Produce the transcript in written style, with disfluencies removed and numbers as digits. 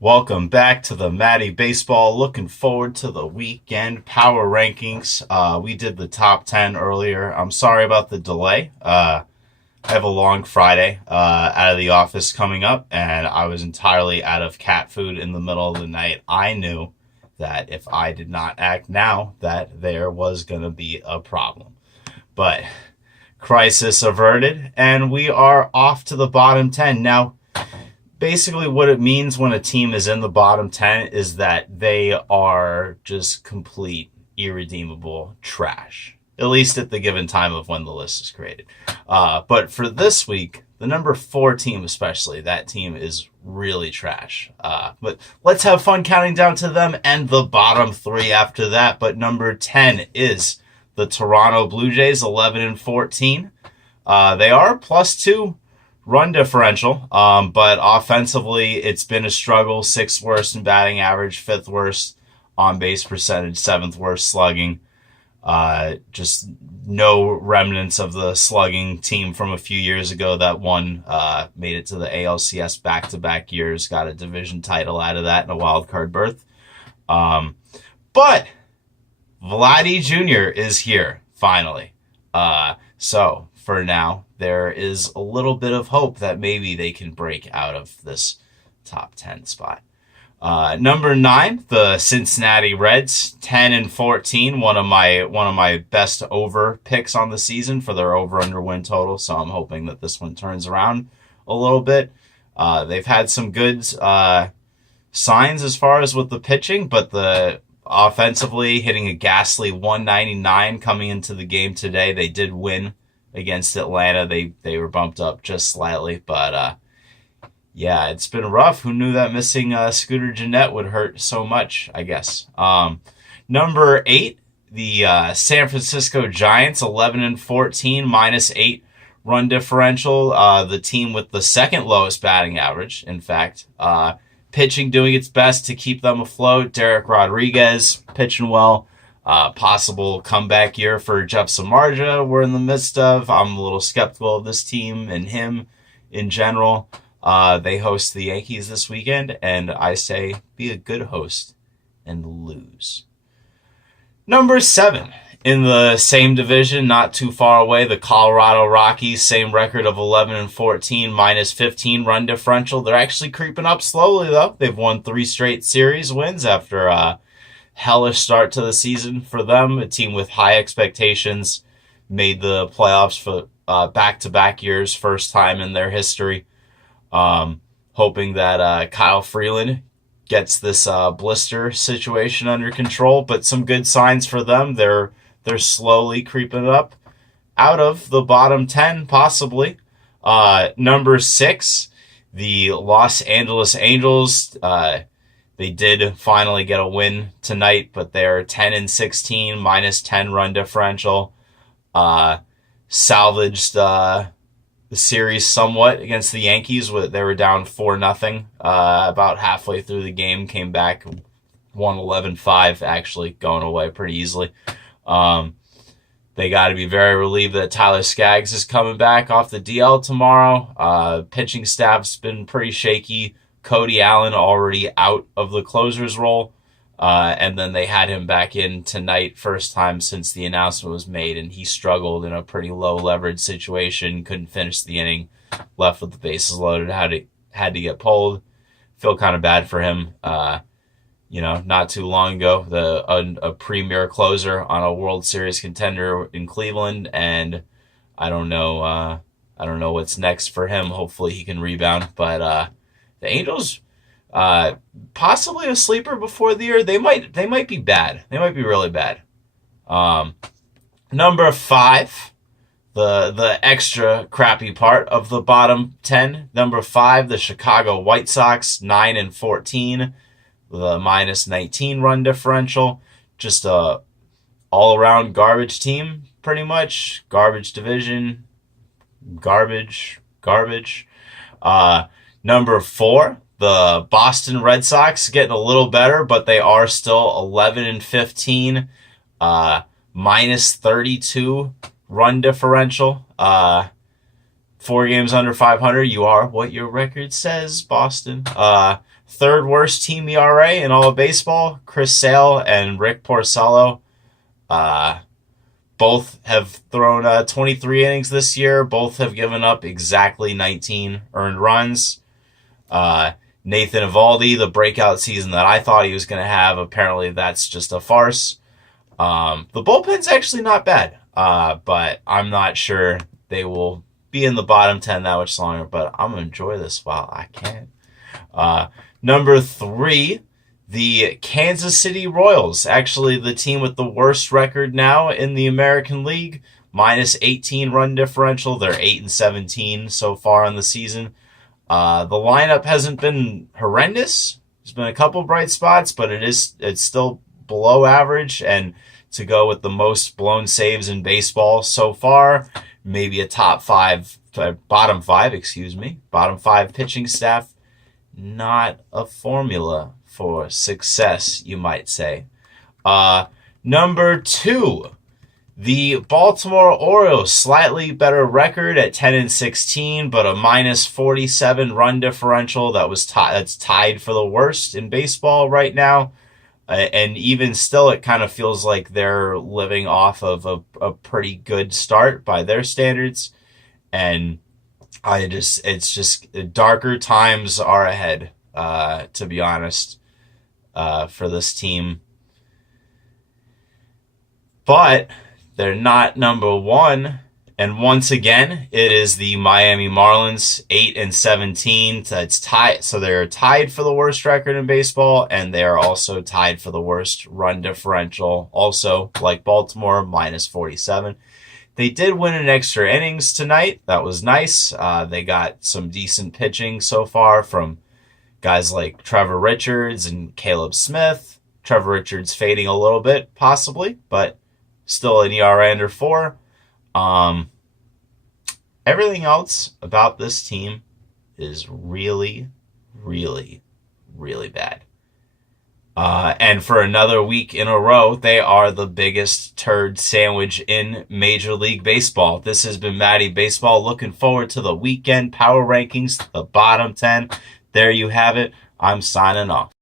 Welcome back to the Matty Baseball. Looking forward to the weekend power rankings. We did the top 10 earlier. I'm sorry about the delay. I have a long Friday out of the office coming up, and I was entirely out of cat food in the middle of the night. I knew that if I did not act now, that there was going to be a problem. But crisis averted, and we are off to the bottom 10. Now, basically what it means when a team is in the bottom 10 is that they are just complete, irredeemable trash. At least at the given time of when the list is created. But for this week, the number 4 team especially, that team is really trash. But let's have fun counting down to them and the bottom 3 after that. But number 10 is the Toronto Blue Jays, 11-14. They are +2 run differential, but offensively, it's been a struggle. 6th worst in batting average, 5th worst on base percentage, 7th worst slugging. Just no remnants of the slugging team from a few years ago that won, made it to the ALCS back-to-back years, got a division title out of that in a wild card berth. But Vladdy Jr. is here, finally. So for now, there is a little bit of hope that maybe they can break out of this top 10 spot. Number 9, the Cincinnati Reds, 10-14. One of my best over picks on the season for their over/under win total. So I'm hoping that this one turns around a little bit. They've had some good signs as far as with the pitching, but the offensively hitting a ghastly 199 coming into the game today. They did win against Atlanta. They were bumped up just slightly, but yeah, it's been rough. Who knew that missing Scooter Gennett would hurt so much, I guess. Number 8, the San Francisco Giants, 11-14, -8 run differential. The team with the second lowest batting average, in fact. Pitching doing its best to keep them afloat. Derek Rodriguez pitching well. Possible comeback year for Jeff Samardzija we're in the midst of. I'm a little skeptical of this team and him in general. They host the Yankees this weekend, and I say be a good host and lose. Number 7, in the same division, not too far away, the Colorado Rockies, same record of 11-14, -15 run differential. They're actually creeping up slowly, though. They've won 3 straight series wins after a hellish start to the season for them. A team with high expectations made the playoffs for back-to-back years, first time in their history. Hoping that Kyle Freeland gets this blister situation under control, but some good signs for them. They're slowly creeping up out of the bottom 10, possibly. Number 6, the Los Angeles Angels. They did finally get a win tonight, but they're 10-16, -10 run differential. Salvaged the series somewhat against the Yankees. They were down 4-0 about halfway through the game. Came back, won 11-5, actually, going away pretty easily. They got to be very relieved that Tyler Skaggs is coming back off the DL tomorrow. Pitching staff's been pretty shaky. Cody Allen already out of the closer's role. And then they had him back in tonight, first time since the announcement was made, and he struggled in a pretty low leverage situation, couldn't finish the inning, left with the bases loaded, had to get pulled. Feel kind of bad for him. Not too long ago, a premier closer on a World Series contender in Cleveland, and I don't know what's next for him. Hopefully he can rebound, but the Angels, possibly a sleeper before the year. They might be bad. They might be really bad. Number 5, the extra crappy part of the bottom 10. Number 5, the Chicago White Sox, 9-14, the -19 run differential. Just a all-around garbage team, pretty much. Garbage division. Garbage. Number 4, the Boston Red Sox, getting a little better, but they are still 11-15, -32 run differential. 4 games under 500. You are what your record says, Boston. Third worst team ERA in all of baseball. Chris Sale and Rick Porcello. Both have thrown 23 innings this year. Both have given up exactly 19 earned runs. Nathan Eovaldi, the breakout season that I thought he was going to have, apparently that's just a farce. The bullpen's actually not bad, but I'm not sure they will be in the bottom 10 that much longer, but I'm going to enjoy this while I can. Number 3, the Kansas City Royals, actually the team with the worst record now in the American League, minus 18 run differential. They're 8-17 so far in the season. The lineup hasn't been horrendous. There's been a couple bright spots, but it's still below average. And to go with the most blown saves in baseball so far, maybe a bottom five pitching staff. Not a formula for success, you might say. Number 2, the Baltimore Orioles, slightly better record at 10-16, but a minus 47 run differential that's tied for the worst in baseball right now. And even still, it kind of feels like they're living off of a pretty good start by their standards. And it's just darker times are ahead, to be honest, for this team. But they're not number 1. And once again, it is the Miami Marlins, 8-17. It's tied, so they're tied for the worst record in baseball, and they are also tied for the worst run differential. Also, like Baltimore, minus 47. They did win an extra innings tonight. That was nice. They got some decent pitching so far from guys like Trevor Richards and Caleb Smith. Trevor Richards fading a little bit, possibly, but still an ERA under 4. Everything else about this team is really, really, really bad. And for another week in a row, they are the biggest turd sandwich in Major League Baseball. This has been Matty Baseball. Looking forward to the weekend power rankings, the bottom 10. There you have it. I'm signing off.